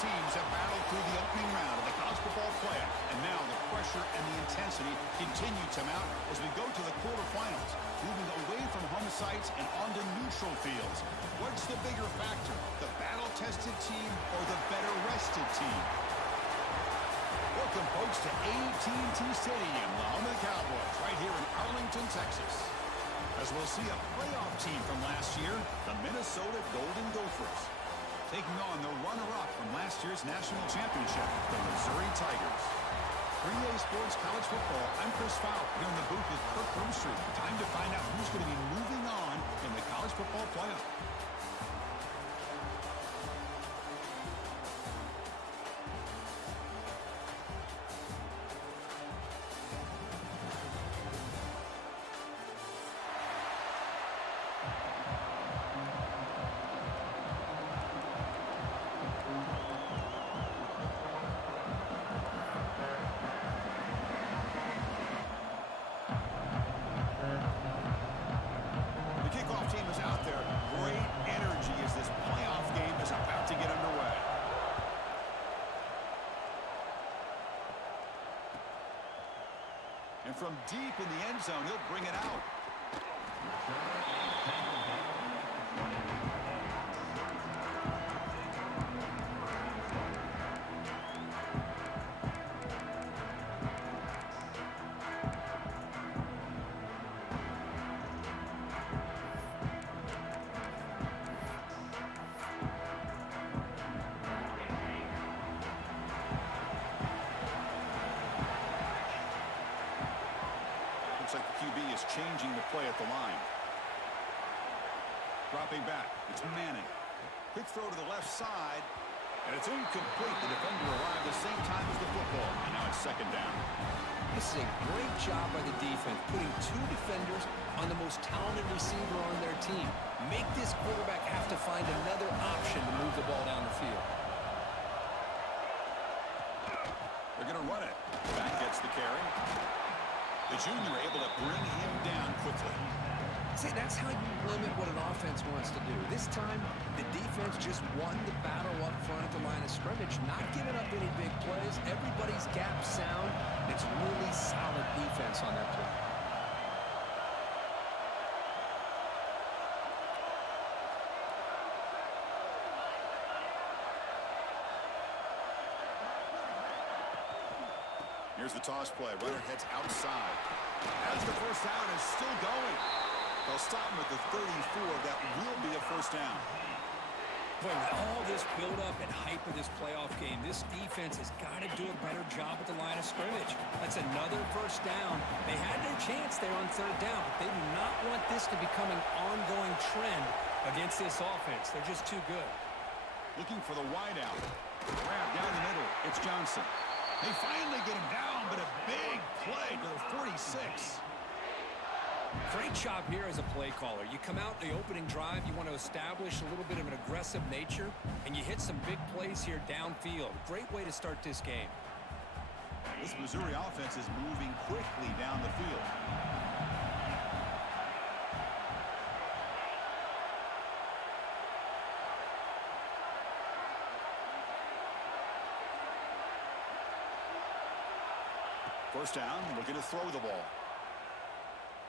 teams have battled through the opening round of the college football playoff, and now the pressure and the intensity continue to mount as we go to the quarterfinals, moving away from home sites and onto neutral fields. What's the bigger factor, the battle-tested team or the better-rested team? Welcome, folks, to AT&T Stadium, the home of the Cowboys, right here in Arlington, Texas. As we'll see a playoff team from last year, the Minnesota Golden Gophers, taking on the runner-up from last year's national championship, the Missouri Tigers. 3A Sports College Football, I'm Chris Fowl, here in the booth with kirm. Time to find out who's going to be moving on in the college football playoff. And from deep in the end zone, he'll bring it out. Looks like the QB is changing the play at the line. Dropping back, it's Manning. Quick throw to the left side, and it's incomplete. The defender arrived the same time as the football, and now it's second down. This is a great job by the defense, putting two defenders on the most talented receiver on their team. Make this quarterback have to find another option to move the ball down the field. They're going to run it. Back gets the carry. The junior able to bring him down quickly. See, that's how you limit what an offense wants to do. This time, the defense just won the battle up front at the line of scrimmage, not giving up any big plays. Everybody's gap sound. It's really solid defense on that play. Here's the toss play. Runner heads outside. As the first down is still going. They'll stop him at the 34. That will be a first down. Boy, with all this build-up and hype of this playoff game, this defense has got to do a better job at the line of scrimmage. That's another first down. They had their chance there on third down, but they do not want this to become an ongoing trend against this offense. They're just too good. Looking for the wideout. Grab down the middle. It's Johnson. They finally get him down, but a big play to the 46. Great job here as a play caller. You come out in the opening drive, you want to establish a little bit of an aggressive nature, and you hit some big plays here downfield. Great way to start this game. This Missouri offense is moving quickly down the field. First down, looking to throw the ball.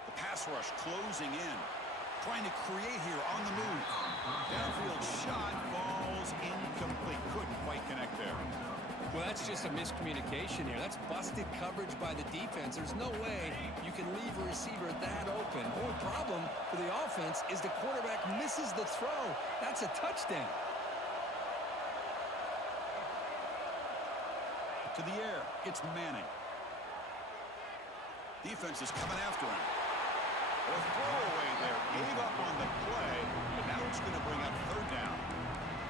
The pass rush closing in. Trying to create here on the move. Downfield shot falls incomplete. Couldn't quite connect there. Well, that's just a miscommunication here. That's busted coverage by the defense. There's no way you can leave a receiver that open. The only problem for the offense is the quarterback misses the throw. That's a touchdown. To the air, it's Manning. Defense is coming after him. A throwaway there. Gave up on the play, but now it's going to bring up third down.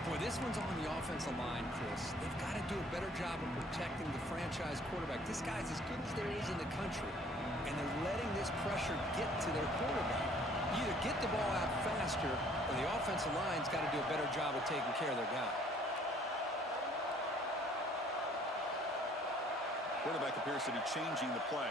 Boy, this one's on the offensive line, Chris. They've got to do a better job of protecting the franchise quarterback. This guy's as good as there is in the country, and they're letting this pressure get to their quarterback. You either get the ball out faster, or the offensive line's got to do a better job of taking care of their guy. Quarterback appears to be changing the play.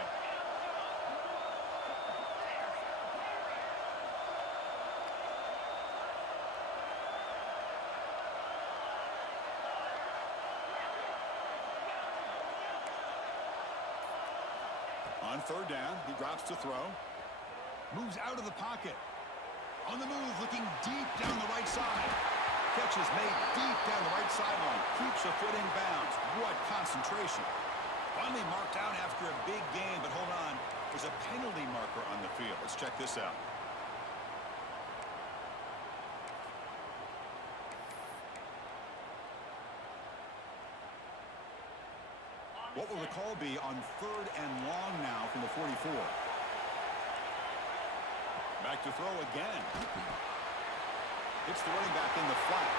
On third down, he drops to throw. Moves out of the pocket. On the move, looking deep down the right side. Catch is made deep down the right sideline. Keeps a foot in bounds. What concentration. Finally marked out after a big game, but hold on. There's a penalty marker on the field. Let's check this out. What will the call be on third and long now from the 44? Back to throw again. It's the running back in the flat.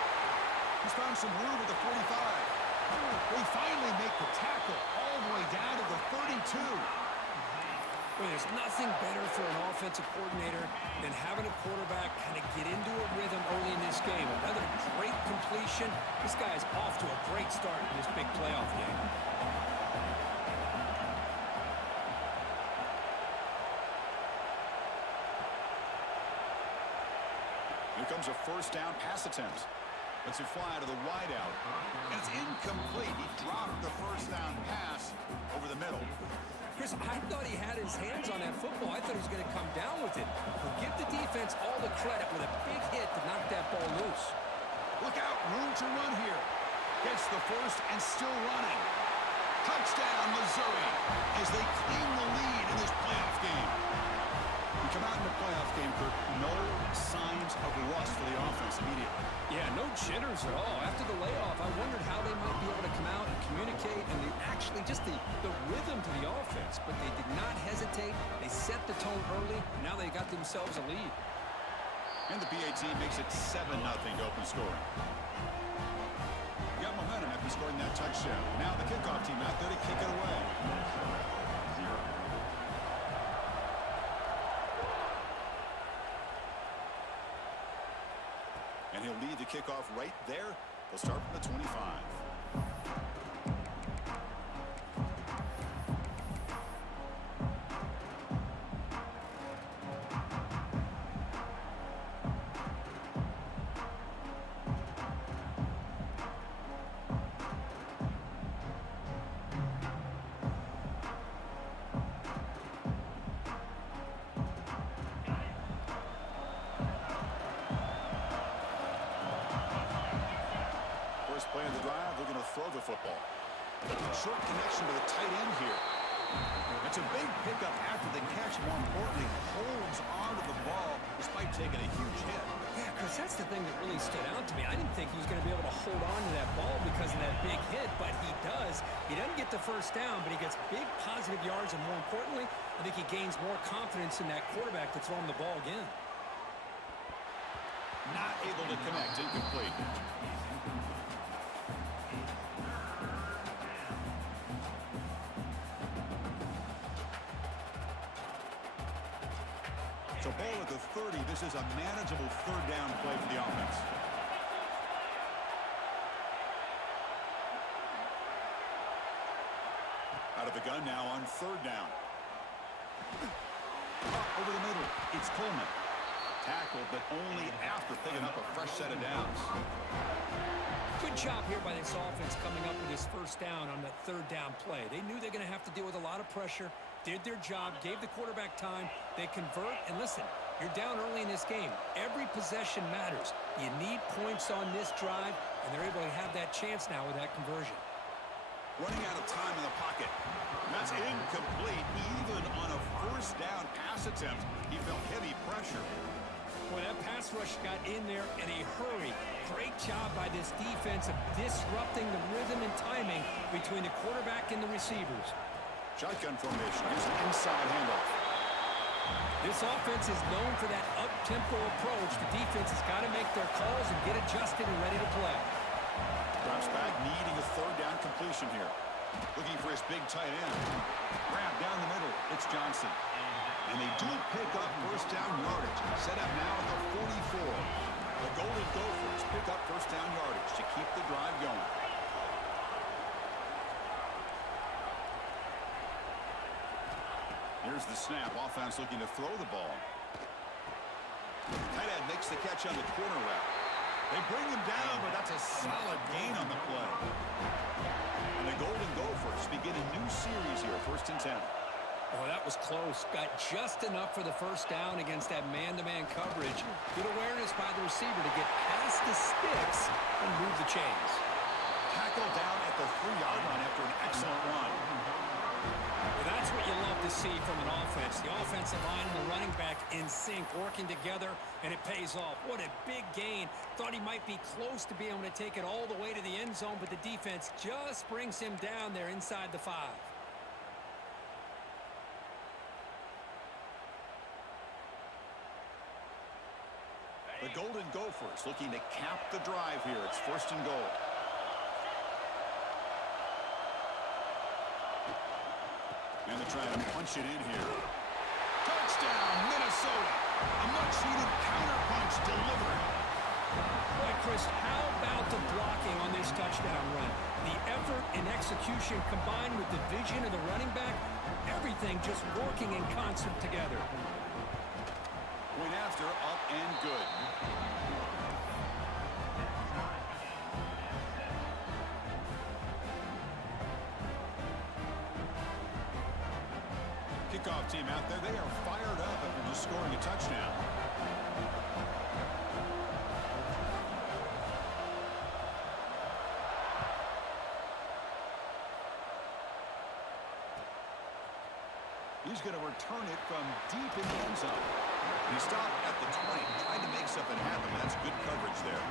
He's found some room at the 45. They finally make the tackle all the way down to the 32. Well, there's nothing better for an offensive coordinator than having a quarterback kind of get into a rhythm early in this game. Another great completion. This guy is off to a great start in this big playoff game. Here comes a first down pass attempt. Lets it fly to the wideout. And it's incomplete. He dropped the first down pass over the middle. Chris, I thought he had his hands on that football. I thought he was going to come down with it. But give the defense all the credit with a big hit to knock that ball loose. Look out, room to run here. Gets the first and still running. Touchdown, Missouri, as they claim the lead in this playoff game. We come out in the playoff game, Kirk, no signs of rust for the offense immediately. Yeah, no jitters at all. After the layoff, I wondered how they might be able to come out and communicate and actually just the rhythm to the offense. But they did not hesitate. They set the tone early. Now they got themselves a lead. And the PA team makes it 7-0 to open scoring. Got momentum after scoring that touchdown. Now the kickoff team out there to kick it away. And he'll lead the kickoff right there. They'll start from the 25. First play of the drive, they're going to throw the football. Short connection to the tight end here. It's a big pickup after the catch. More importantly, holds onto the ball despite taking a huge hit. Yeah, Chris, that's the thing that really stood out to me. I didn't think he was going to be able to hold on to that ball because of that big hit, but he does. He doesn't get the first down, but he gets big positive yards, and more importantly, I think he gains more confidence in that quarterback to throw him the ball again. Not able to connect, incomplete. So ball at the 30. This is a manageable third down play for the offense. Out of the gun now on third down. Over the middle. It's Coleman. Tackled, but only after picking up a fresh set of downs. Good job here by this offense coming up with his first down on that third down play. They knew they're going to have to deal with a lot of pressure, did their job, gave the quarterback time. They convert, and listen, you're down early in this game. Every possession matters. You need points on this drive, and they're able to have that chance now with that conversion. Running out of time in the pocket. That's incomplete. Even on a first down pass attempt, he felt heavy pressure. Boy, that pass rush got in there in a hurry. Great job by this defense of disrupting the rhythm and timing between the quarterback and the receivers. Shotgun formation. Here's an inside handoff. This offense is known for that up-tempo approach. The defense has got to make their calls and get adjusted and ready to play. Drops back, needing a third down completion here. Looking for his big tight end. Grab down the middle. It's Johnson. And they do pick up first down yardage. Set up now at the 44. The Golden Gophers pick up first down yardage to keep the drive going. Here's the snap. Offense looking to throw the ball. Tight end makes the catch on the corner route. They bring him down, but that's a solid gain on the play. And the Golden Gophers begin a new series here, 1st and 10. Oh, that was close. Got just enough for the first down against that man-to-man coverage. Good awareness by the receiver to get past the sticks and move the chains. Tackle down at the 3-yard line after an excellent run. Well, that's what you love to see from an offense. The offensive line and the running back in sync, working together, and it pays off. What a big gain. Thought he might be close to being able to take it all the way to the end zone, but the defense just brings him down there inside the 5. The Golden Gophers looking to cap the drive here. It's 1st and goal. And they're trying to punch it in here. Touchdown, Minnesota. A much-needed counter-punch delivered. Boy, Chris, how about the blocking on this touchdown run? The effort and execution combined with the vision of the running back, everything just working in concert together. Point after, up and good. Kickoff team out there, they are fired up after just scoring a touchdown. He's going to return it from deep in the end zone. He stopped at the 20, tried to make something happen. That's good coverage there.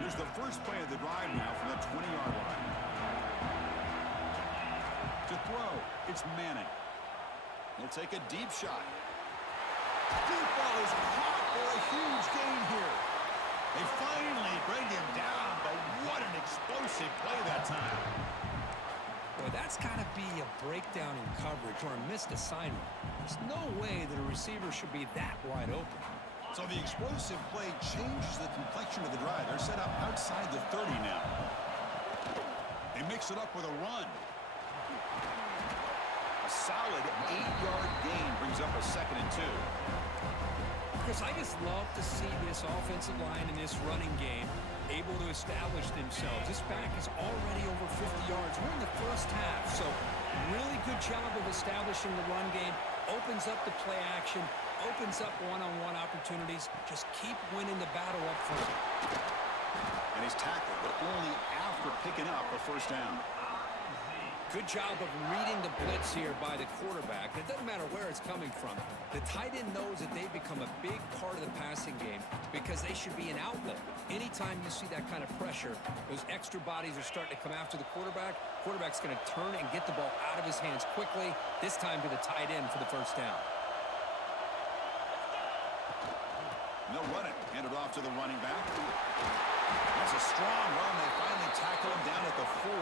Here's the first play of the drive now from the 20-yard line. To throw, it's Manning. He'll take a deep shot. Deep ball is caught for a huge gain here. They finally bring him down, but what an explosive play that time. Boy, that's got to be a breakdown in coverage or a missed assignment. There's no way that a receiver should be that wide open. So the explosive play changes the complexion of the drive. They're set up outside the 30 now. They mix it up with a run. A solid 8-yard gain brings up a 2nd and 2. Chris, I just love to see this offensive line in this running game able to establish themselves. This back is already over 50 yards. We're in the first half, so really good job of establishing the run game. Opens up the play action, opens up one-on-one opportunities. Just keep winning the battle up front. And he's tackled, but only after picking up a first down. Good job of reading the blitz here by the quarterback. It doesn't matter where it's coming from. The tight end knows that they've become a big part of the passing game because they should be an outlet. Anytime you see that kind of pressure, those extra bodies are starting to come after the quarterback. Quarterback's going to turn and get the ball out of his hands quickly, this time to the tight end for the first down. No running. Handed off to the running back. That's a strong run. They finally tackle him down at the 4.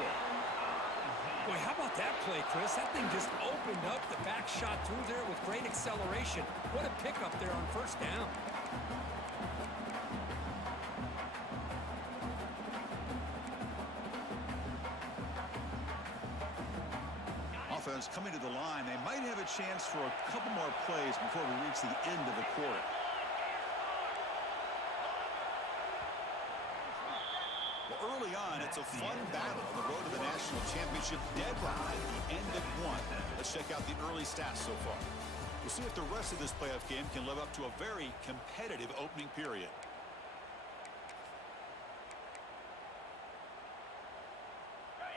Boy, how about that play, Chris? That thing just opened up. The back shot through there with great acceleration. What a pickup there on first down. Offense coming to the line. They might have a chance for a couple more plays before we reach the end of the quarter. Well, early on, it's a fun battle on the road to the national championship deadline at the end of 1. Let's check out the early stats so far. We'll see if the rest of this playoff game can live up to a very competitive opening period.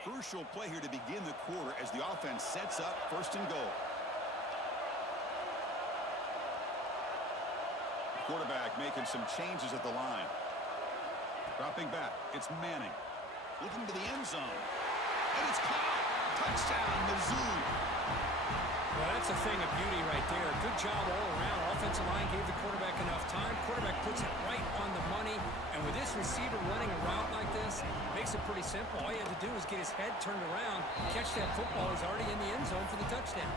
Crucial play here to begin the quarter as the offense sets up 1st and goal. Quarterback making some changes at the line. Dropping back, it's Manning. Looking to the end zone. And it's caught. Touchdown, Mizzou. Well, that's a thing of beauty right there. Good job all around. Offensive line gave the quarterback enough time. Quarterback puts it right on the money. And with this receiver running a route like this, makes it pretty simple. All you have to do is get his head turned around, catch that football. He's already in the end zone for the touchdown.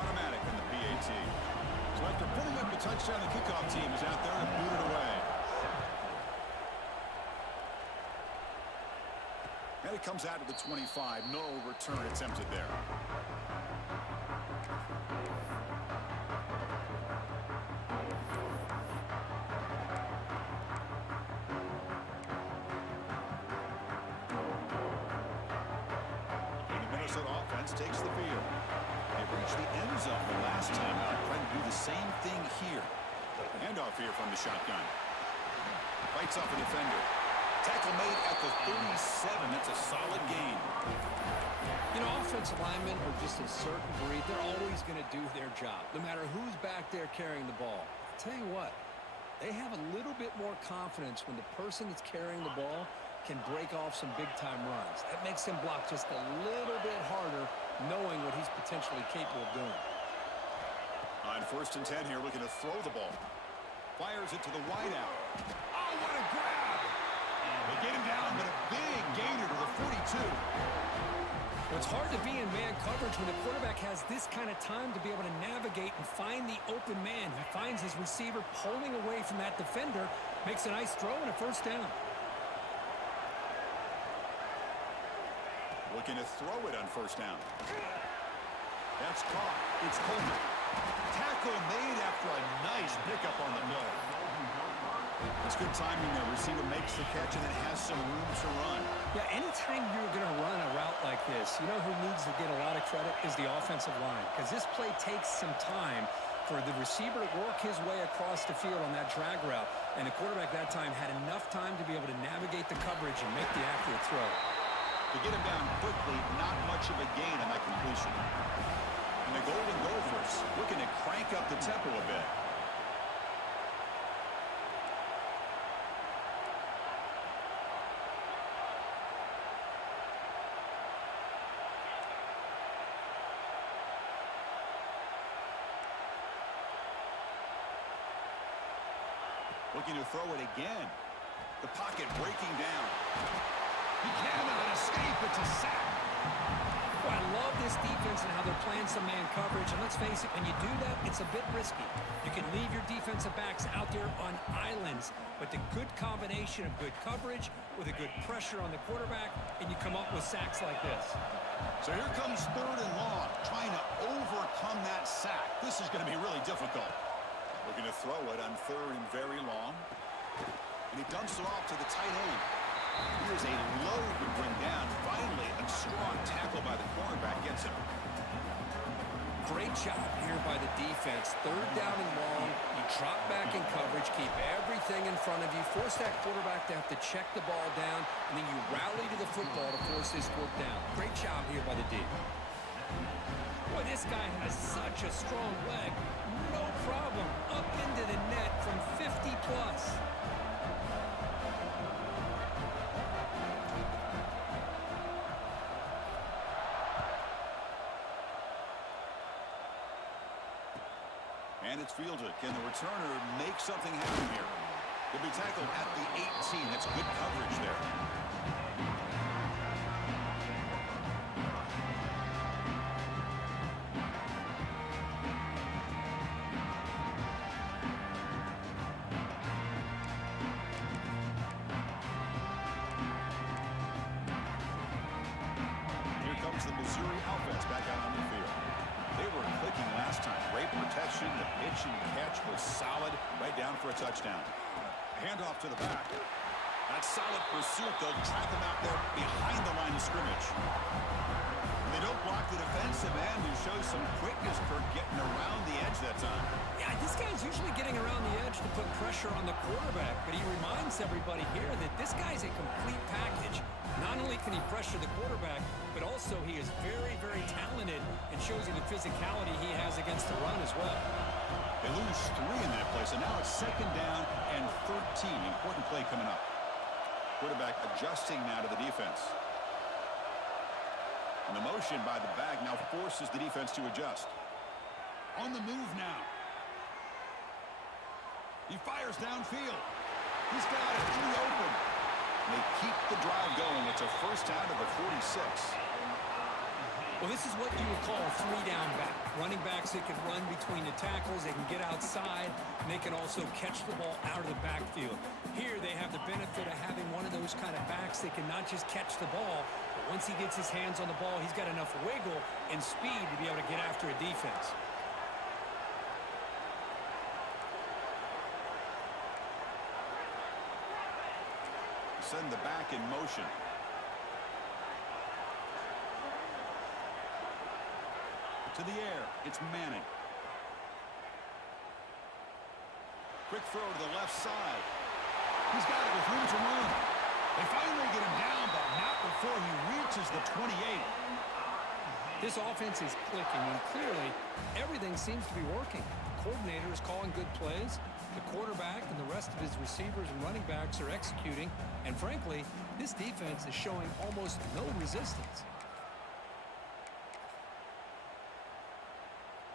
Automatic in the PAT. So after putting up the touchdown, the kickoff team is out there to boot it away. And it comes out to the 25. No return attempted there. Minnesota offense takes the field. They reached the end zone the last time out. Trying to do the same thing here. Handoff here from the shotgun. Fights off a defender. Tackle made at the 37. That's a solid gain. You know, offensive linemen are just a certain breed. They're always going to do their job, no matter who's back there carrying the ball. I'll tell you what, they have a little bit more confidence when the person that's carrying the ball can break off some big-time runs. That makes him block just a little bit harder, knowing what he's potentially capable of doing. On 1st and 10 here, looking to throw the ball. Fires it to the wideout. Oh, what a grab! They get him down, but a big gainer to the 42. Well, it's hard to be in man coverage when the quarterback has this kind of time to be able to navigate and find the open man. He finds his receiver pulling away from that defender, makes a nice throw and a 1st down. Looking to throw it on 1st down. That's caught. It's Coleman. Tackle made after a nice pickup on the play. It's good timing there. Receiver makes the catch and then has some room to run. Yeah, anytime you're going to run a route like this, you know who needs to get a lot of credit is the offensive line, because this play takes some time for the receiver to work his way across the field on that drag route, and the quarterback that time had enough time to be able to navigate the coverage and make the accurate throw. To get him down quickly, not much of a gain on that completion. And the Golden Gophers looking to crank up the tempo a bit. Looking to throw it again. The pocket breaking down. He cannot escape. It's a sack. Well, I love this defense and how they're playing some man coverage. And let's face it, when you do that, it's a bit risky. You can leave your defensive backs out there on islands, but the good combination of good coverage with a good pressure on the quarterback, and you come up with sacks like this. So here comes 3rd and long, trying to overcome that sack. This is going to be really difficult. Looking to throw it on 3rd and very long. And he dumps it off to the tight end. Here's a load to bring down. Finally, a strong tackle by the cornerback gets him. Great job here by the defense. 3rd down and long. You drop back in coverage, keep everything in front of you, force that quarterback to have to check the ball down, and then you rally to the football to force this 4th down. Great job here by the D. Boy, this guy has such a strong leg. No problem. Up into the net from 50 plus. And it's fielded. Can the returner make something happen here? He'll be tackled at the 18. That's good coverage there. Here comes the Missouri offense back out on the field. They were clicking last time. Great protection. The pitch and catch was solid. Right down for a touchdown. Handoff to the back. That's solid pursuit. They'll trap him out there behind the line of scrimmage. They don't block the defensive end, who shows some quickness for getting around the edge that time. Yeah, this guy's usually getting around the edge to put pressure on the quarterback, but he reminds everybody here that this guy's a complete package. Not only can he pressure the quarterback, but also he is very, very talented and shows you the physicality he has against the run as well. They lose 3 in that play, so now it's 2nd down and 13. Important play coming up. Quarterback adjusting now to the defense. And the motion by the back now forces the defense to adjust. On the move now. He fires downfield. He's got it in the open. They keep the drive going. It's a 1st down to the 46. Well, this is what you would call a 3-down back. Running backs that can run between the tackles, they can get outside, and they can also catch the ball out of the backfield. Here they have the benefit of having one of those kind of backs that can not just catch the ball, but once he gets his hands on the ball, he's got enough wiggle and speed to be able to get after a defense. Send the back in motion. To the air. It's Manning. Quick throw to the left side. He's got it with room to run. They finally get him down, but not before he reaches the 28. This offense is clicking, and clearly everything seems to be working. The coordinator is calling good plays. The quarterback and the rest of his receivers and running backs are executing. And frankly, this defense is showing almost no resistance.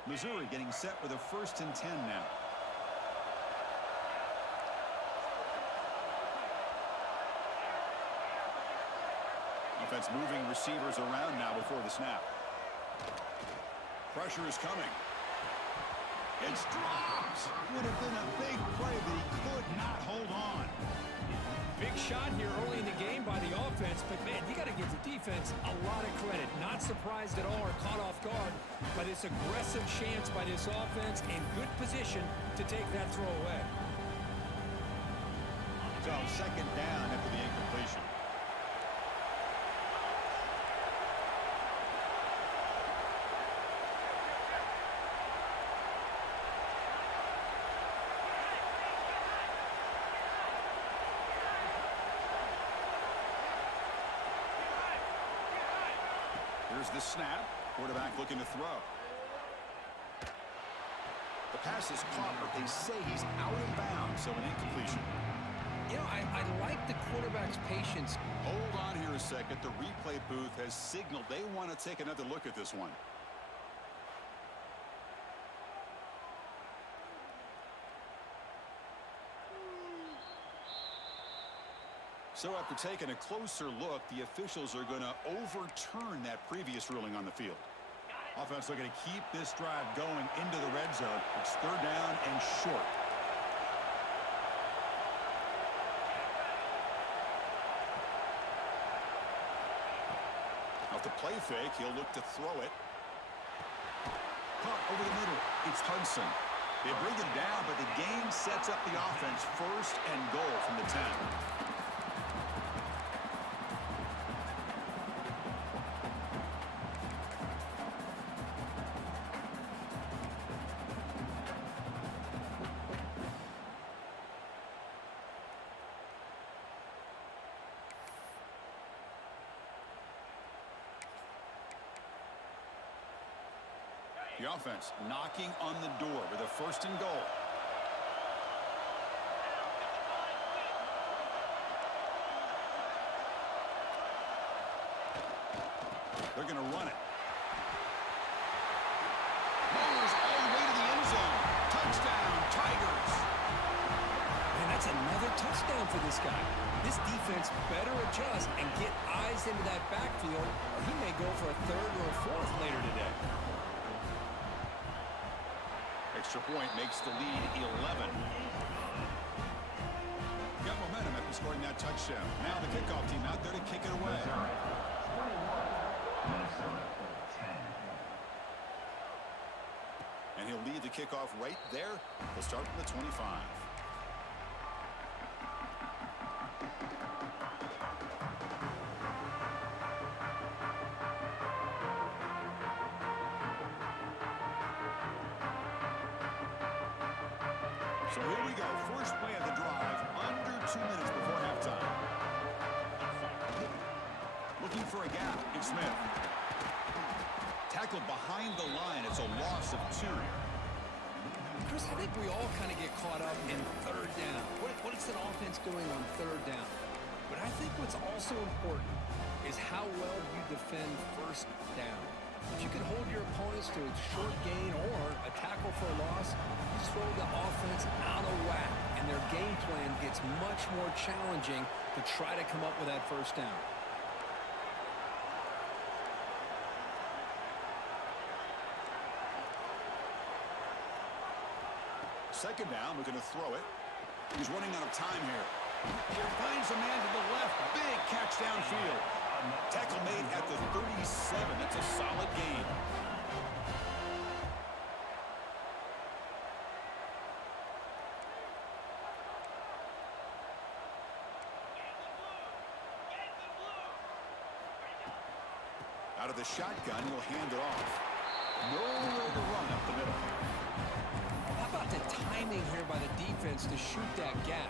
Missouri getting set with a 1st and 10 now. Offense moving receivers around now before the snap. Pressure is coming. It's dropped. Would have been a big play, but he could not hold on. Big shot here early in the game by the offense, but man, you got to give the defense a lot of credit. Not surprised at all or caught off guard, but it's aggressive chance by this offense in good position to take that throw away. So 2nd down after the incompletion. Here's the snap. Quarterback looking to throw. The pass is caught, but they say he's out of bounds, so an incompletion. You know, I like the quarterback's patience. Hold on here a second. The replay booth has signaled they want to take another look at this one. So after taking a closer look, the officials are going to overturn that previous ruling on the field. Offense looking to keep this drive going into the red zone. It's 3rd down and short. Off the play fake, he'll look to throw it. Caught over the middle. It's Hudson. They bring it down, but the game sets up the offense 1st and goal from the 10. The offense knocking on the door with a 1st and goal. They're going to run it. Rolls all the way to the end zone. Touchdown, Tigers. And that's another touchdown for this guy. This defense better adjust and get eyes into that backfield, or he may go for a 3rd or a 4th later today. Extra point makes the lead 11. Got momentum after scoring that touchdown. Now the kickoff team out there to kick it away. And he'll lead the kickoff right there. We'll start from the 25. So here we go. First play of the drive, under 2 minutes before halftime. Looking for a gap. It's Smith. Tackled behind the line. It's a loss of 2. Chris, I think we all kind of get caught up in 3rd down. What is an offense doing on 3rd down? But I think what's also important is how well you defend 1st down. If you can hold your opponents to a short gain or a tackle for a loss, you throw the offense out of whack, and their game plan gets much more challenging to try to come up with that 1st down. Second down, we're going to throw it. He's running out of time here. He finds a man to the left. Big catch downfield. Tackle made at the 37. That's a solid gain. Out of the shotgun, he'll hand it off. Nowhere to run up the middle. How about the timing here by the defense to shoot that gap?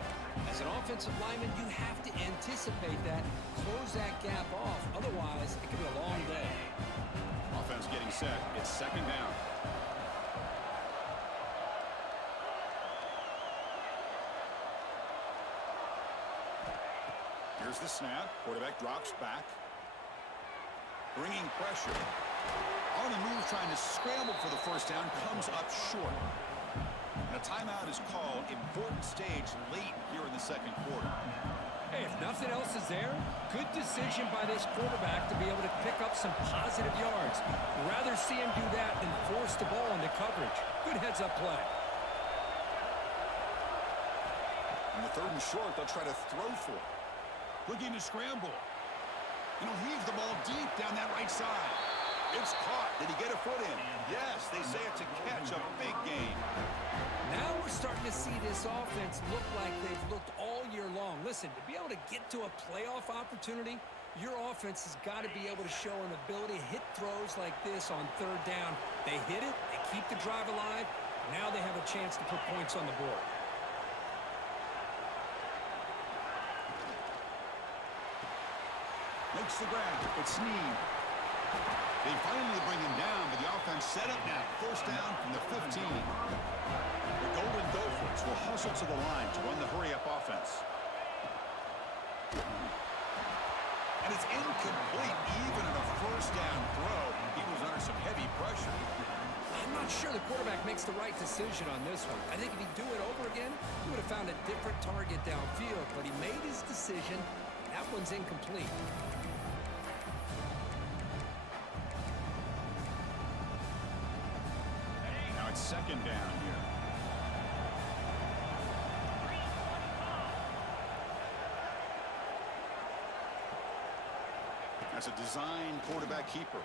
As an offensive lineman, you have to anticipate that, close that gap off. Otherwise, it could be a long day. Offense getting set. It's second down. Here's the snap. Quarterback drops back. Bringing pressure. On the move, trying to scramble for the first down. Comes up short. And a timeout is called. Important stage late here in the second quarter. Hey, if nothing else is there, good decision by this quarterback to be able to pick up some positive yards. Rather see him do that than force the ball into coverage. Good heads-up play. On the third and short, they'll try to throw for it. Looking to scramble. And he'll heave the ball deep down that right side. It's caught. Did he get a foot in? Yes, they say it's a catch, a big gain. Now we're starting to see this offense look like they've looked all year long. Listen, to be able to get to a playoff opportunity, your offense has got to be able to show an ability to hit throws like this on third down. They hit it, they keep the drive alive. Now they have a chance to put points on the board. Makes the grab. It's Snead. They finally bring him down, but the offense set up now. First down from the 15. The Golden Gophers will hustle to the line to run the hurry-up offense. And it's incomplete, even on a first down throw. He was under some heavy pressure. I'm not sure the quarterback makes the right decision on this one. I think if he'd do it over again, he would have found a different target downfield, but he made his decision. That one's incomplete. Now it's second down here. That's a design quarterback keeper.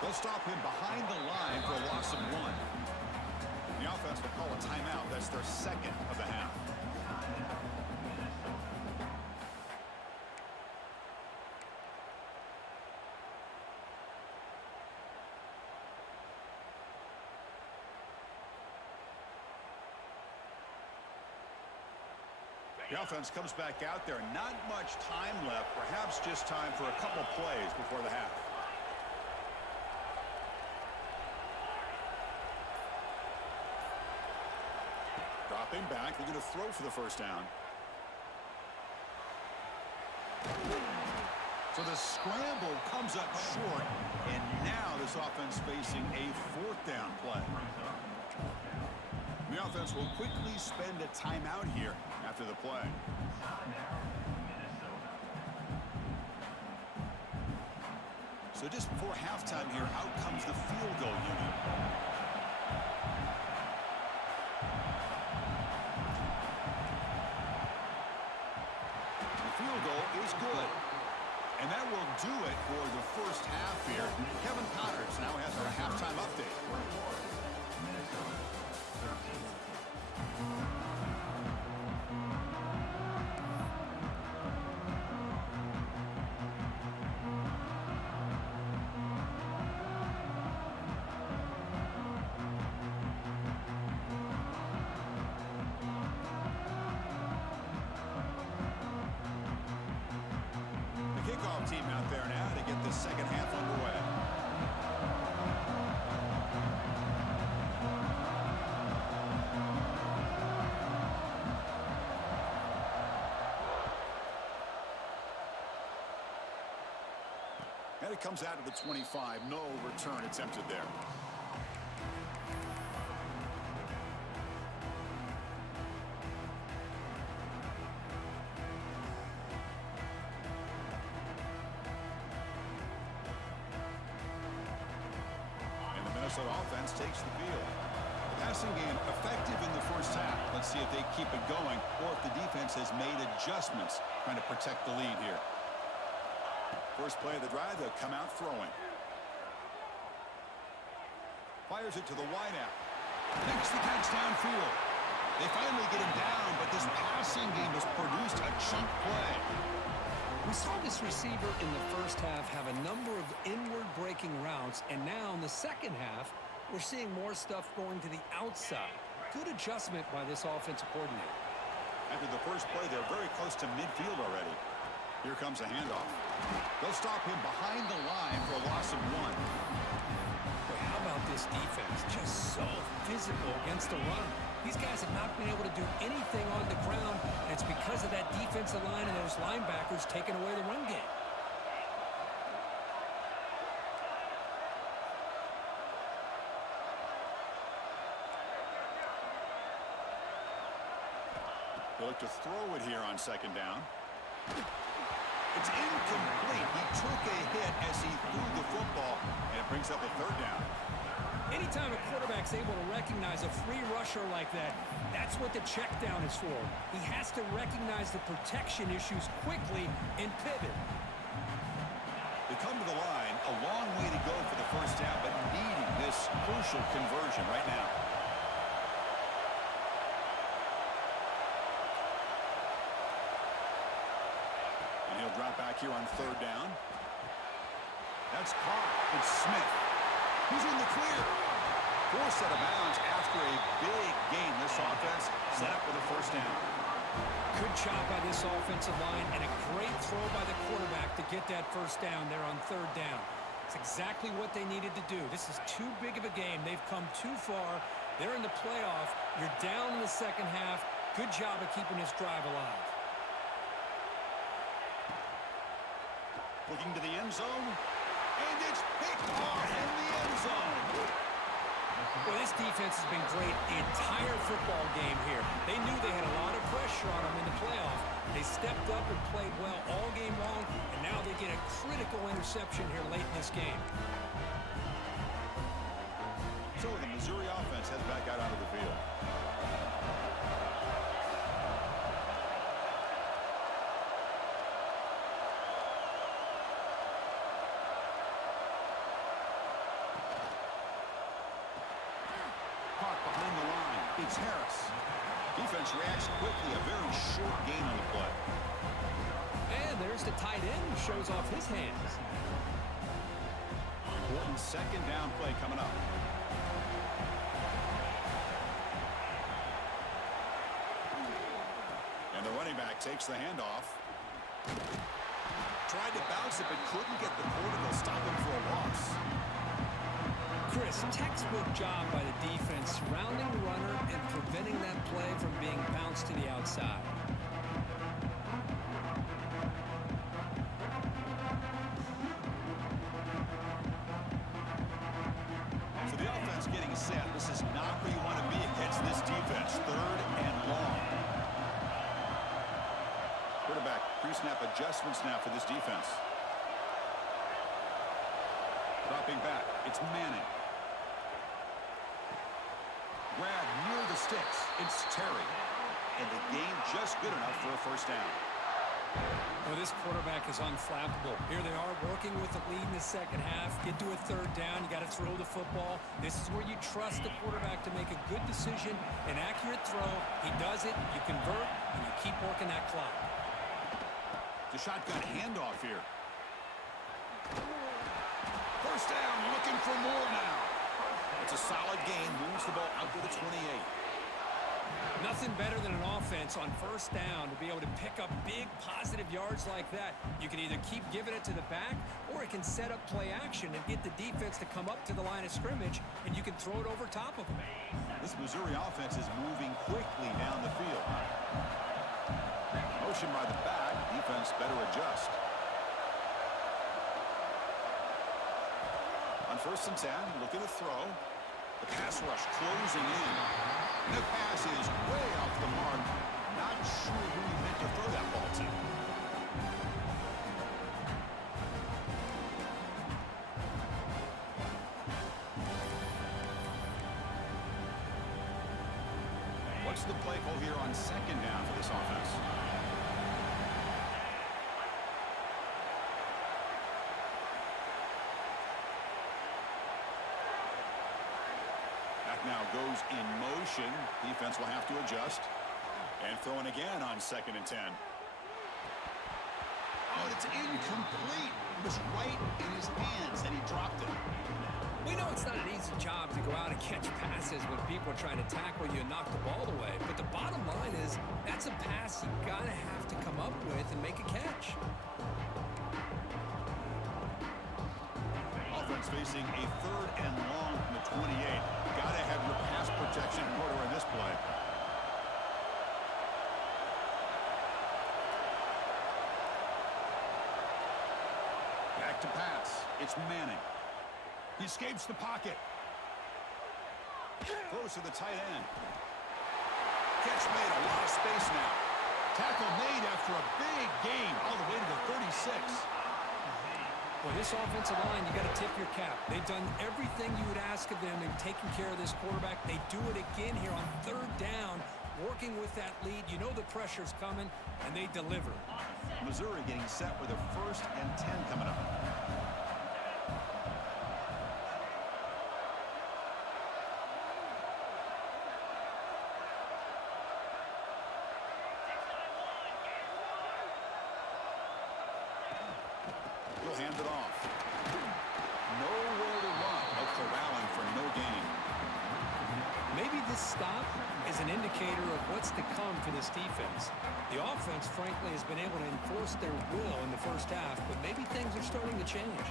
They'll stop him behind the line for a loss of 1. The offense will call a timeout. That's their second of the half. The offense comes back out there. Not much time left. Perhaps just time for a couple plays before the half. Dropping back. They're going to throw for the first down. So the scramble comes up short. And now this offense facing a fourth down play. The offense will quickly spend a timeout here after the play. So just before halftime here, out comes the field goal unit. The field goal is good. And that will do it for the first half here. Kevin Connors now has our halftime update. Kickoff team out there now to get this second half underway. And it comes out of the 25. No return attempted there. Minnesota offense takes the field. Passing game effective in the first half. Let's see if they keep it going or if the defense has made adjustments trying to protect the lead here. First play of the drive, they'll come out throwing. Fires it to the wideout. Makes the catch downfield. They finally get him down, but this passing game has produced a chunk play. We saw this receiver in the first half have a number of inward breaking routes, and now in the second half, we're seeing more stuff going to the outside. Good adjustment by this offensive coordinator. After the first play, they're very close to midfield already. Here comes a handoff. They'll stop him behind the line for a loss of 1. Boy, how about this defense? Just so physical against the run. These guys have not been able to do anything on the ground, and it's because of that defensive line and those linebackers taking away the run game. They look to throw it here on second down. It's incomplete. He took a hit as he threw the football, and it brings up a third down. Anytime a quarterback's able to recognize a free rusher like that, that's what the check down is for. He has to recognize the protection issues quickly and pivot. They come to the line, a long way to go for the first down, but needing this crucial conversion right now. And he'll drop back here on third down. That's caught. It's Smith. He's in the clear. Forced out of bounds after a big gain. This offense set up with a first down. Good job by this offensive line and a great throw by the quarterback to get that first down there on third down. It's exactly what they needed to do. This is too big of a game. They've come too far. They're in the playoff. You're down in the second half. Good job of keeping this drive alive. Looking to the end zone. And it's picked off in the end zone. Well, this defense has been great the entire football game here. They knew they had a lot of pressure on them in the playoff. They stepped up and played well all game long, and now they get a critical interception here late in this game. So the Missouri offense heads back out onto the field. It's Harris. Defense reacts quickly. A very short gain on the play. And there's the tight end who shows off his hands. Important second down play coming up. And the running back takes the handoff. Tried to bounce it, but couldn't get the quarter to stop him for a loss. Chris, textbook job by the defense surrounding the runner and preventing that play from being bounced to the outside. So the offense getting set. This is not where you want to be against this defense. Third and long. Quarterback pre-snap adjustments now for this defense. Dropping back. It's Manning. Grab near the sticks. It's Terry. And the game just good enough for a first down. Well, this quarterback is unflappable. Here they are working with the lead in the second half. Get to a third down. You got to throw the football. This is where you trust the quarterback to make a good decision, an accurate throw. He does it. You convert, and you keep working that clock. The shotgun handoff here. First down, looking for more now. It's a solid gain, moves the ball out to the 28. Nothing better than an offense on first down to be able to pick up big positive yards like that. You can either keep giving it to the back, or it can set up play action and get the defense to come up to the line of scrimmage, and you can throw it over top of them. This Missouri offense is moving quickly down the field. Motion by the back, defense better adjust. On first and 10, look at the throw. The pass rush closing in. And the pass is way off the mark. Not sure who he meant to throw that ball to. What's the play call here on second down for this offense? Now goes in motion. Defense will have to adjust. And throwing again on second and 10. Oh, and it's incomplete. It was right in his hands, and he dropped it. We know it's not an easy job to go out and catch passes when people are trying to tackle you and knock the ball away. But the bottom line is that's a pass you gotta have to come up with and make a catch. Offense facing a 3rd and long from the 28. Gotta have your pass protection in order in this play. Back to pass. It's Manning. He escapes the pocket. Throws to the tight end. Catch made. A lot of space now. Tackle made after a big gain all the way to the 36. Well, this offensive line, you got to tip your cap. They've done everything you would ask of them in taking care of this quarterback. They do it again here on 3rd down, working with that lead. You know the pressure's coming, and they deliver. Missouri getting set with a 1st and 10 coming up. Hand it off. Nowhere to run, but corralling for no gain. Maybe this stop is an indicator of what's to come for this defense. The offense, frankly, has been able to enforce their will in the first half, but maybe things are starting to change.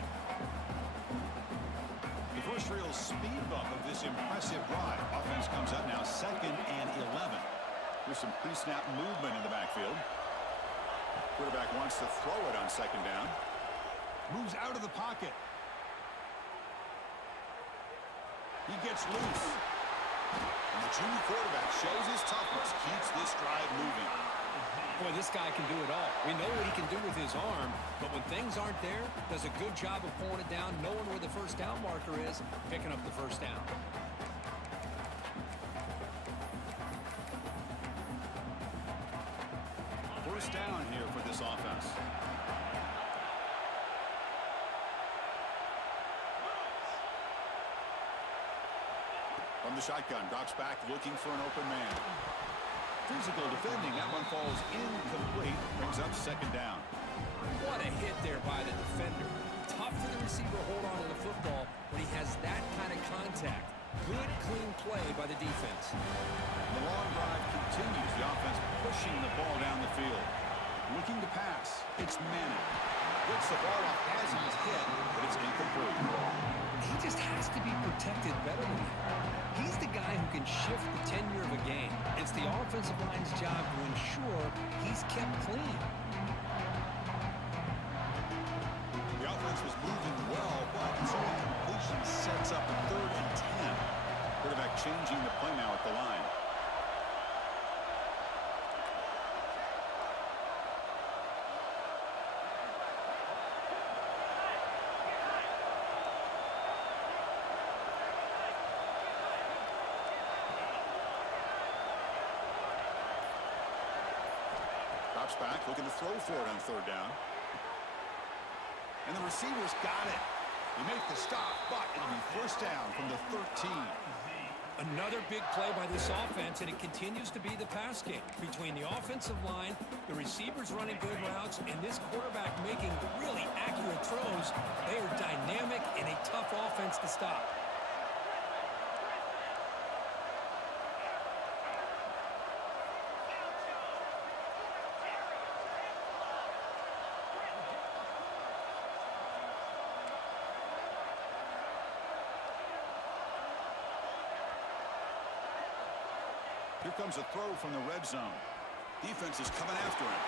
The first real speed bump of this impressive drive. Offense comes up now 2nd and 11. There's some pre-snap movement in the backfield. Quarterback wants to throw it on 2nd down. Moves out of the pocket. He gets loose. And the junior quarterback shows his toughness, keeps this drive moving. Boy, this guy can do it all. We know what he can do with his arm, but when things aren't there, does a good job of pulling it down, knowing where the first down marker is, picking up the first down. First down here for this offense. From the shotgun, drops back, looking for an open man. Physical defending, that one falls incomplete, brings up 2nd down. What a hit there by the defender. Tough for the receiver to hold on to the football when he has that kind of contact. Good, clean play by the defense. The long drive continues, the offense pushing the ball down the field. Looking to pass, it's Manning. Gets the ball off as he's hit, but it's incomplete. He just has to be protected better than that. He's the guy who can shift the tenure of a game. It's the offensive line's job to ensure he's kept clean. The offense was moving well, but so completion sets up a 3rd and 10. Quarterback changing the play now at the line. Drops back, looking to throw for it on 3rd down. And the receivers got it. They make the stop, but it'll be first down from the 13. Another big play by this offense, and it continues to be the pass game. Between the offensive line, the receivers running good routes, and this quarterback making really accurate throws, they are dynamic and a tough offense to stop. Here comes a throw from the red zone. Defense is coming after him.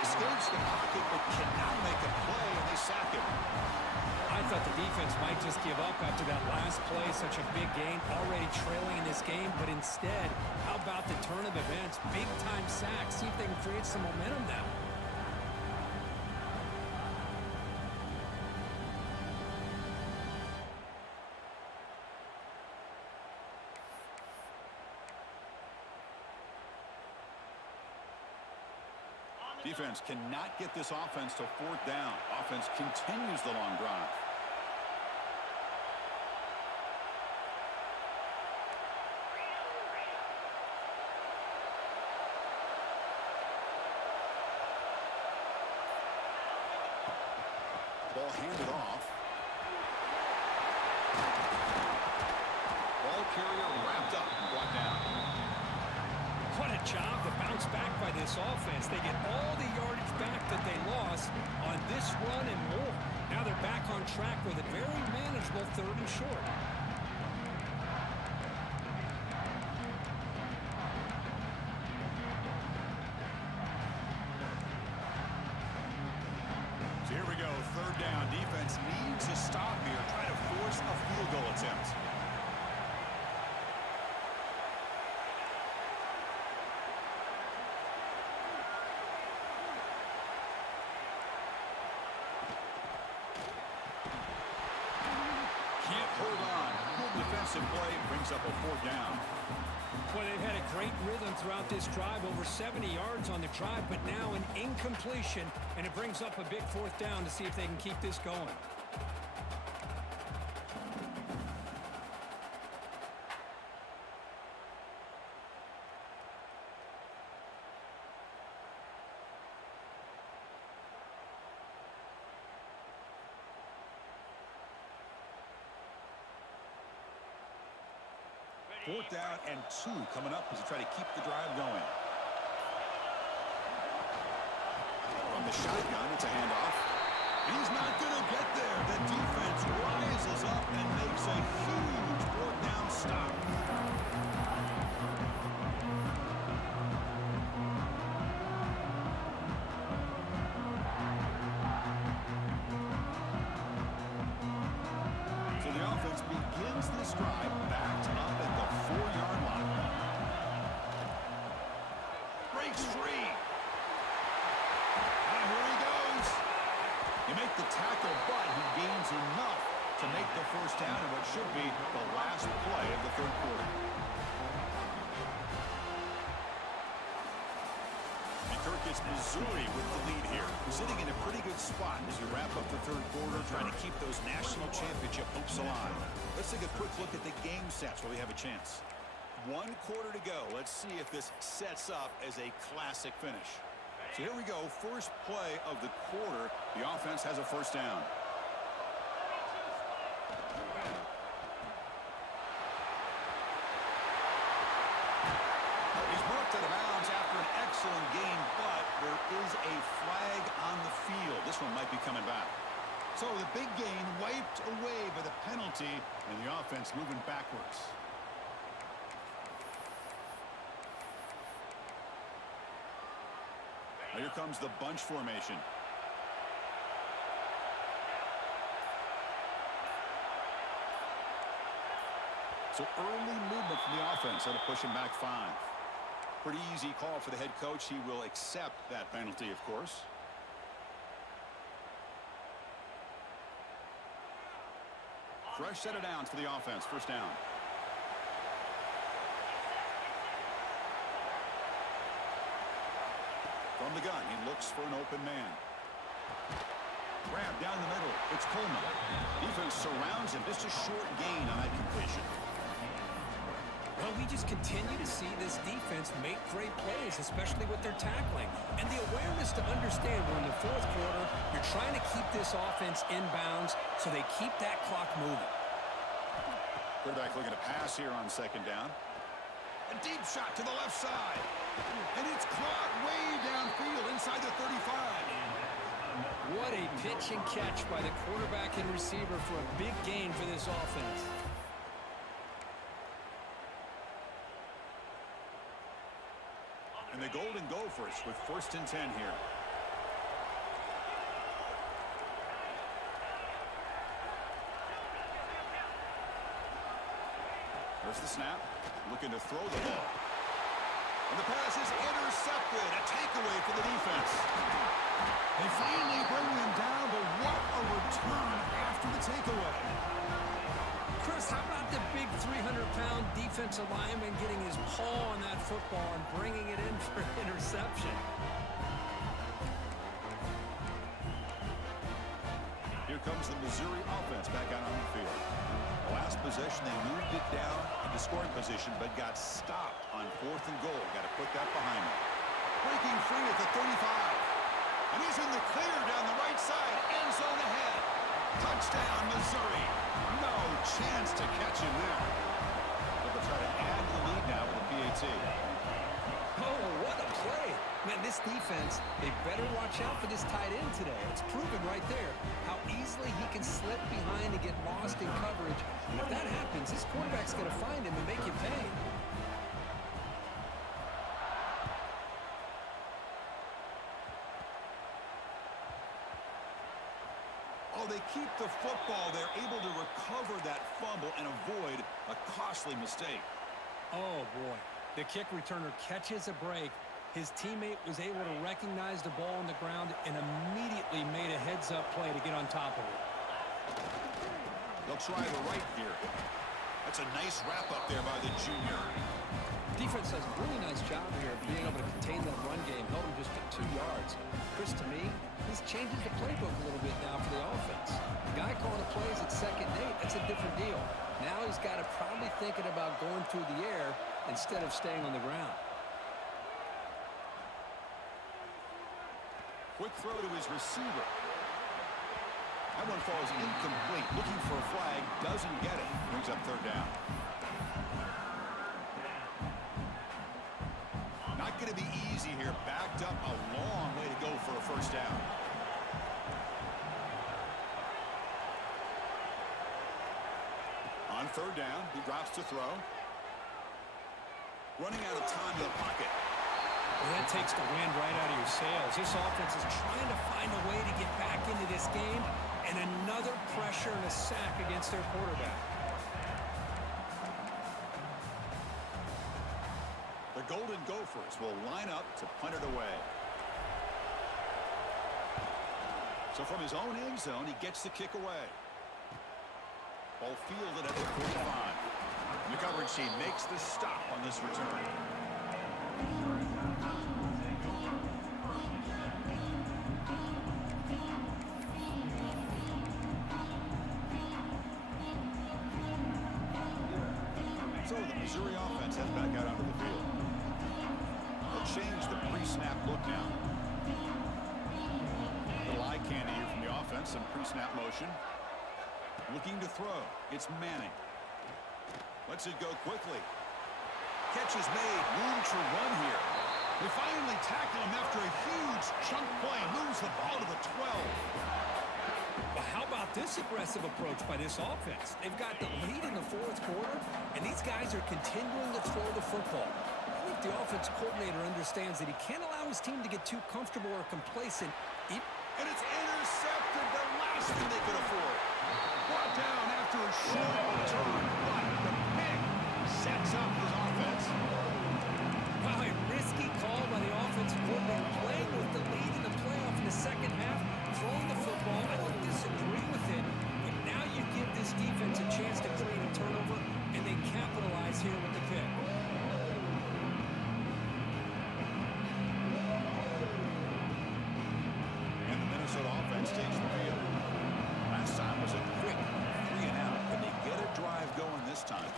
Escapes the pocket, but cannot make a play, and they sack him. I thought the defense might just give up after that last play, such a big gain, already trailing in this game, but instead, how about the turn of events? Big-time sack. See if they can create some momentum now. Defense cannot get this offense to 4th down. Offense continues the long drive. Ball handed off. Ball carrier wrapped up and brought down. What a job to bounce back by this offense. They get all the yardage back that they lost on this run and more. Now they're back on track with a very manageable 3rd and short. So here we go, 3rd down. Defense needs a stop here. Try to force a field goal attempt. Hold on. Good defensive play brings up a 4th down. Well, they've had a great rhythm throughout this drive, over 70 yards on the drive, but now an incompletion, and it brings up a big 4th down to see if they can keep this going. Fourth down and 2 coming up as they try to keep the drive going. From the shotgun, it's a handoff. He's not going to get there. The defense rises up and makes a huge 4th down stop. So the offense begins this drive backed up at the 4-yard line. Breaks free. And here he goes. You make the tackle, but he gains enough to make the 1st down in what should be the last play of the 3rd quarter. And Kirk gets Missouri with the lead here. Sitting in a pretty good spot as you wrap up the 3rd quarter, trying to keep those national championship hopes alive. Let's take a quick look at the game sets while we have a chance. 1 quarter to go. Let's see if this sets up as a classic finish. So here we go. First play of the quarter. The offense has a 1st down. He's marked out of bounds after an excellent game, but there is a flag on the field. This one might be coming back. So the big gain wiped away by the penalty, and the offense moving backwards. Now here comes the bunch formation. So early movement from the offense. That'll push him back 5. Pretty easy call for the head coach. He will accept that penalty, of course. Fresh set of downs for the offense. 1st down. From the gun, he looks for an open man. Grab down the middle. It's Coleman. Defense surrounds him. Just a short gain on that completion. Well, we just continue to see this defense make great plays, especially with their tackling. And the awareness to understand we're in the 4th quarter, you're trying to keep this offense in bounds so they keep that clock moving. Quarterback looking to pass here on 2nd down. A deep shot to the left side. And it's caught way downfield inside the 35. What a pitch and catch by the quarterback and receiver for a big gain for this offense. And the Golden Gophers with 1st and 10 here. There's the snap. Looking to throw the ball. And the pass is intercepted. A takeaway for the defense. They finally bring him down, but what a return after the takeaway. Chris, how about the big 300-pound defensive lineman getting his paw on that football and bringing it in for an interception? Here comes the Missouri offense back out on the field. Last possession, they moved it down into scoring position, but got stopped on 4th and goal. Got to put that behind them. Breaking free at the 35. And he's in the clear down the right side. End zone ahead. Touchdown, Missouri. No chance to catch him there. They'll try to add to the lead now with a PAT. Oh, what a play. Man, this defense, they better watch out for this tight end today. It's proven right there how easily he can slip behind and get lost in coverage. And if that happens, this quarterback's going to find him and make you pay. Oh, they keep the football. They're able to recover that fumble and avoid a costly mistake. Oh, boy. The kick returner catches a break. His teammate was able to recognize the ball on the ground and immediately made a heads-up play to get on top of it. They'll try the right here. That's a nice wrap-up there by the junior. Defense does a really nice job here of being able to contain that run game, held him just at 2 yards. Chris, to me, this changes the playbook a little bit now for the offense. The guy calling the plays at 2nd and 8, that's a different deal. Now he's got to probably thinking about going through the air instead of staying on the ground. Quick throw to his receiver. That one falls incomplete. Looking for a flag, doesn't get it. Brings up 3rd down. Not going to be easy here. Backed up a long way to go for a 1st down. On 3rd down, he drops to throw. Running out of time in the pocket. Well, that takes the wind right out of your sails. This offense is trying to find a way to get back into this game, and another pressure and a sack against their quarterback. The Golden Gophers will line up to punt it away. So from his own end zone, he gets the kick away. Ball fielded at the 45. The coverage team makes the stop on this return. So the Missouri offense heads back out onto the field. They'll change the pre-snap look now. Little eye candy here from the offense, some pre-snap motion. Looking to throw. It's Manning. Lets it go quickly. Catch is made. Room to run here. They finally tackle him after a huge chunk play. Moves the ball to the 12. Well, how about this aggressive approach by this offense? They've got the lead in the 4th quarter, and these guys are continuing to throw the football. I think the offense coordinator understands that he can't allow his team to get too comfortable or complacent. And it's intercepted, the last thing they could afford. Brought down after a short return, but the pick sets up his offense. Wow, a risky call by the offensive coordinator, playing with the lead in the playoff in the 2nd half, throwing the football. I don't disagree with it, but now you give this defense a chance to create a turnover, and they capitalize here with the pick. And the Minnesota offense takes the field. Last time was a quick 3-and-out. Can they get a drive going this time?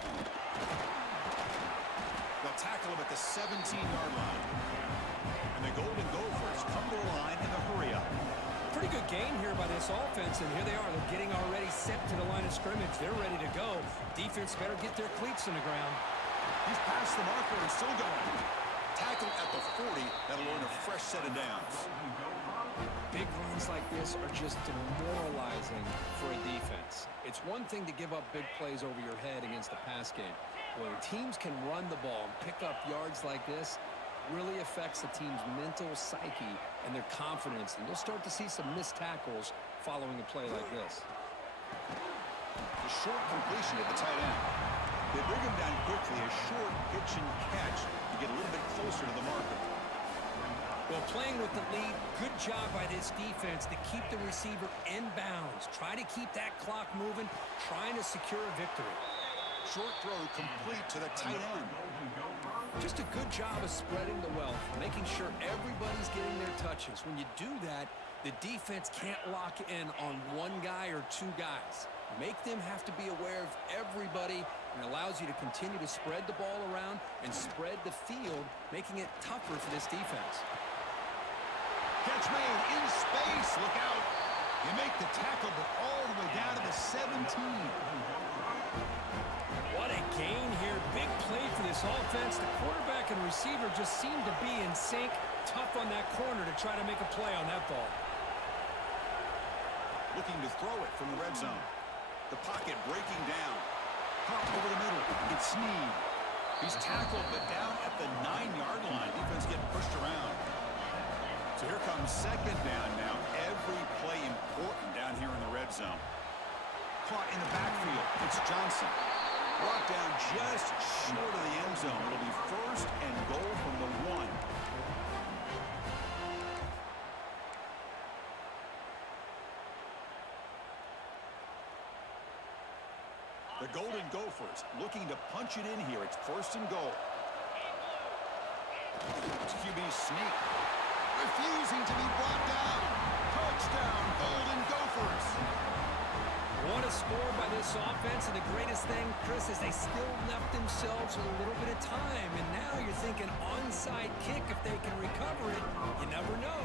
They'll tackle him at the 17-yard line. And the Golden Gophers come to the line in a hurry-up. Pretty good game here by this offense, and here they are. They're getting already set to the line of scrimmage. They're ready to go. Defense better get their cleats in the ground. He's past the marker and still going. Tackle at the 40. That'll earn a fresh set of downs. Big runs like this are just demoralizing for a defense. It's one thing to give up big plays over your head against the pass game. When teams can run the ball and pick up yards like this, really affects the team's mental psyche and their confidence. And you'll start to see some missed tackles following a play like this. The short completion at the tight end. They bring him down quickly. A short pitch and catch to get a little bit closer to the marker. Well, playing with the lead, good job by this defense to keep the receiver in bounds. Try to keep that clock moving, trying to secure a victory. Short throw complete to the tight end. Just a good job of spreading the wealth, making sure everybody's getting their touches. When you do that, the defense can't lock in on one guy or 2 guys. Make them have to be aware of everybody, and allows you to continue to spread the ball around and spread the field, making it tougher for this defense. Catch made in space. Look out. They make the tackle, but all the way down to the 17. What a gain here. Big play for this offense. The quarterback and receiver just seem to be in sync. Tough on that corner to try to make a play on that ball. Looking to throw it from the red zone. The pocket breaking down. Pop over the middle. It's Snead. He's tackled, but down at the 9-yard line. Defense getting pushed around. So here comes second down now. Every play important down here in the red zone. Caught in the backfield. It's Johnson. Brought down just short of the end zone. It'll be first and goal from the 1. The Golden Gophers looking to punch it in here. It's first and goal. It's QB sneak. Refusing to be brought down. Touchdown, Golden Gophers. What a score by this offense, and the greatest thing, Chris, is they still left themselves with a little bit of time, and now you're thinking onside kick if they can recover it. You never know.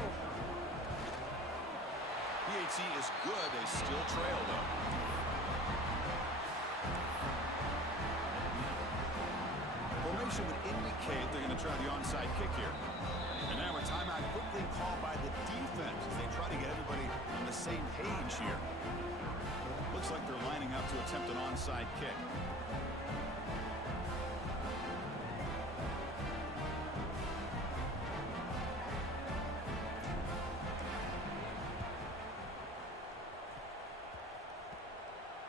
PHC is good. They still trail, though. Formation would indicate they're going to try the onside kick here. And now a timeout quickly called by the defense as they try to get everybody on the same page here. Looks like they're lining up to attempt an onside kick.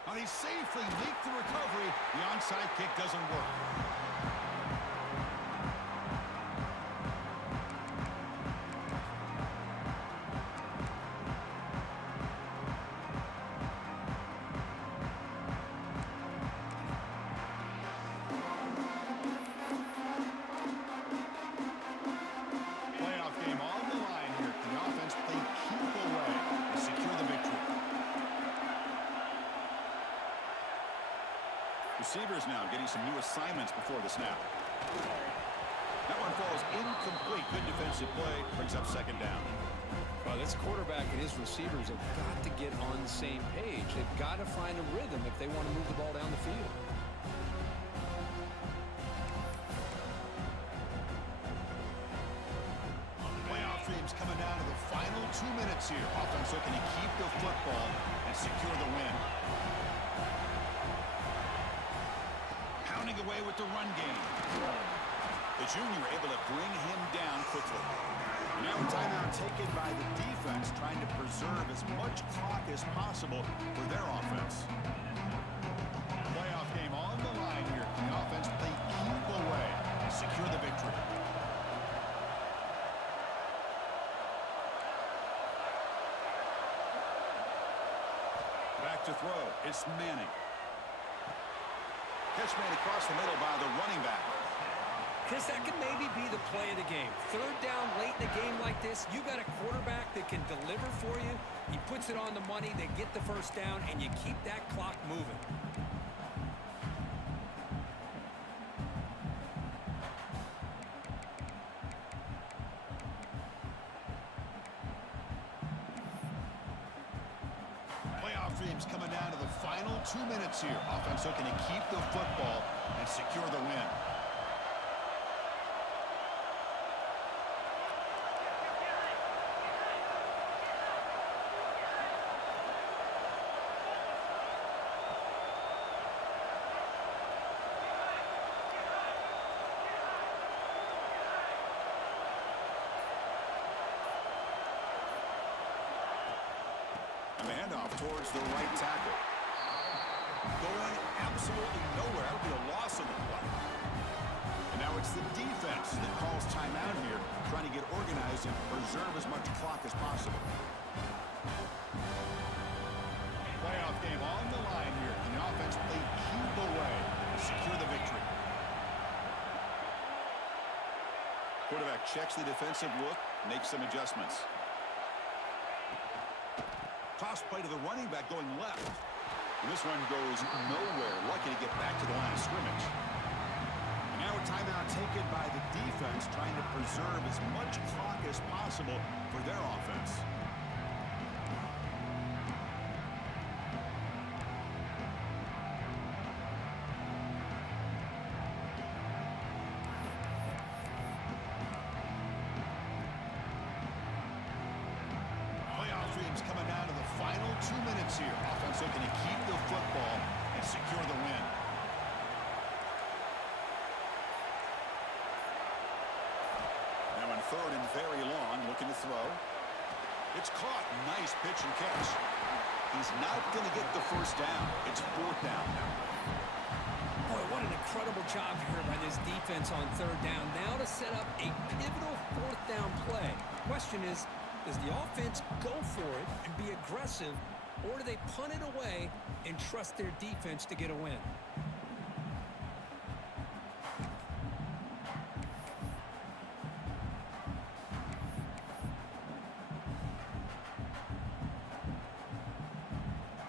Now he safely leaked the recovery. The onside kick doesn't work. Receivers now getting some new assignments before the snap. That one falls incomplete. Good defensive play. Brings up second down. Well, this quarterback and his receivers have got to get on the same page. They've got to find a rhythm if they want to move the ball down the field. Playoff dreams coming down to the final 2 minutes here. Offense looking to keep the football and secure the win. Away with the run game. The junior able to bring him down quickly. Now a timeout taken by the defense, trying to preserve as much clock as possible for their offense. Playoff game on the line here. The offense play keep away and secure the victory. Back to throw. It's Manning. Catch made across the middle by the running back. Chris, that could maybe be the play of the game. Third down late in a game like this, you got a quarterback that can deliver for you. He puts it on the money, they get the first down, and you keep that clock moving. Dreams coming down to the final 2 minutes here. Offense looking to keep the football and secure the win. And the handoff towards the right tackle. Going absolutely nowhere. That would be a loss of the play. And now it's the defense that calls timeout here, trying to get organized and preserve as much clock as possible. Playoff game on the line here. And the offense played keep away to secure the victory. Quarterback checks the defensive look, makes some adjustments. Toss play to the running back going left. And this one goes nowhere. Lucky to get back to the line of scrimmage. And now a timeout taken by the defense, trying to preserve as much clock as possible for their offense. 2 minutes here. Offense looking to keep the football and secure the win. Now on 3rd and very long, looking to throw. It's caught. Nice pitch and catch. He's not going to get the first down. It's 4th down now. Boy, what an incredible job here by this defense on 3rd down. Now to set up a pivotal 4th down play. Question is, does the offense go for it and be aggressive, or do they punt it away and trust their defense to get a win?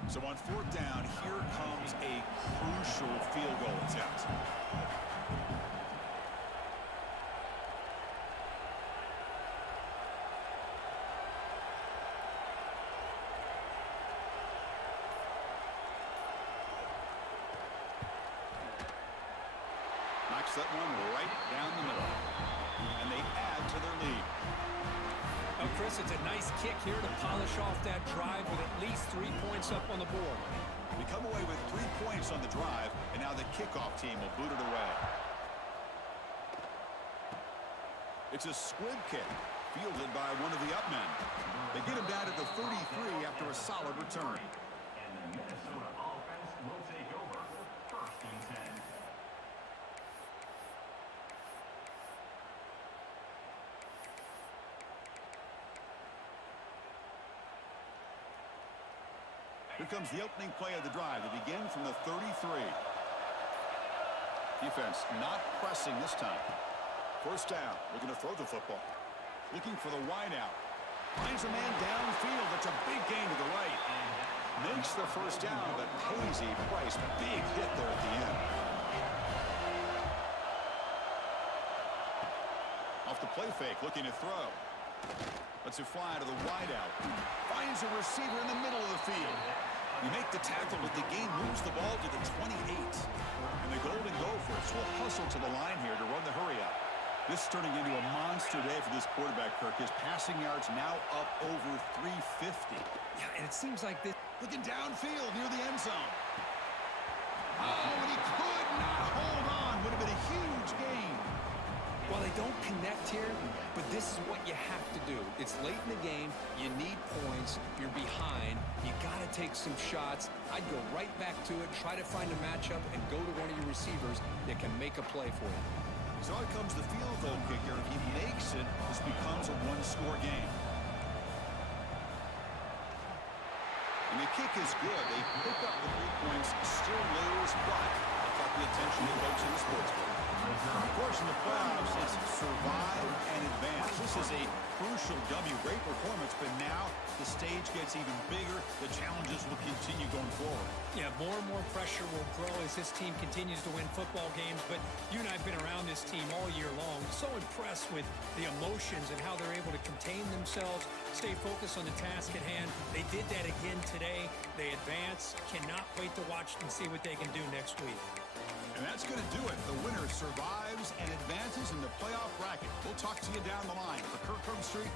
So on 4th down, here comes a crucial field goal attempt. Knocks that one right down the middle. And they add to their lead. Oh, Chris, it's a nice kick here to polish off that drive with at least 3 points up on the board. We come away with 3 points on the drive, and now the kickoff team will boot it away. It's a squib kick, fielded by one of the up men. They get him down at the 33 after a solid return. And the Minnesota offense will take over 1st and 10. Here comes the opening play of the drive. They begin from the 33. Defense not pressing this time. 1st down. Looking to throw the football. Looking for the wide out. Finds a man downfield. That's a big gain to the right. Makes the 1st down, but pays a price. Big hit there at the end. Off the play fake. Looking to throw. Lets it fly to the wide out. Finds a receiver in the middle of the field. You make the tackle, but the game moves the ball to the 28. And the Golden Gophers will hustle to the line here to run the hurry up. This is turning into a monster day for this quarterback, Kirk. His passing yards now up over 350. Yeah, and it seems like this. Looking downfield near the end zone. Oh, and he could not hold on. Would have been a huge gain. Well, they don't connect here, but this is what you have to do. It's late in the game. You need points. You're behind. You got to take some shots. I'd go right back to it, try to find a matchup, and go to one of your receivers that can make a play for you. So out comes the field goal kicker. If he makes it, this becomes a one-score game. And the kick is good. They pick up the 3 points, still lose, but they caught the attention of folks in the sports book. Of course, in the playoffs, it's survive and advance. This is a crucial W. Great performance, but now the stage gets even bigger. The challenges will continue going forward. Yeah, more and more pressure will grow as this team continues to win football games, but you and I have been around this team all year long. So impressed with the emotions and how they're able to contain themselves, stay focused on the task at hand. They did that again today. They advance. Cannot wait to watch and see what they can do next week. And that's going to do it. The winner survives and advances in the playoff bracket. We'll talk to you down the line. For Kirk Street.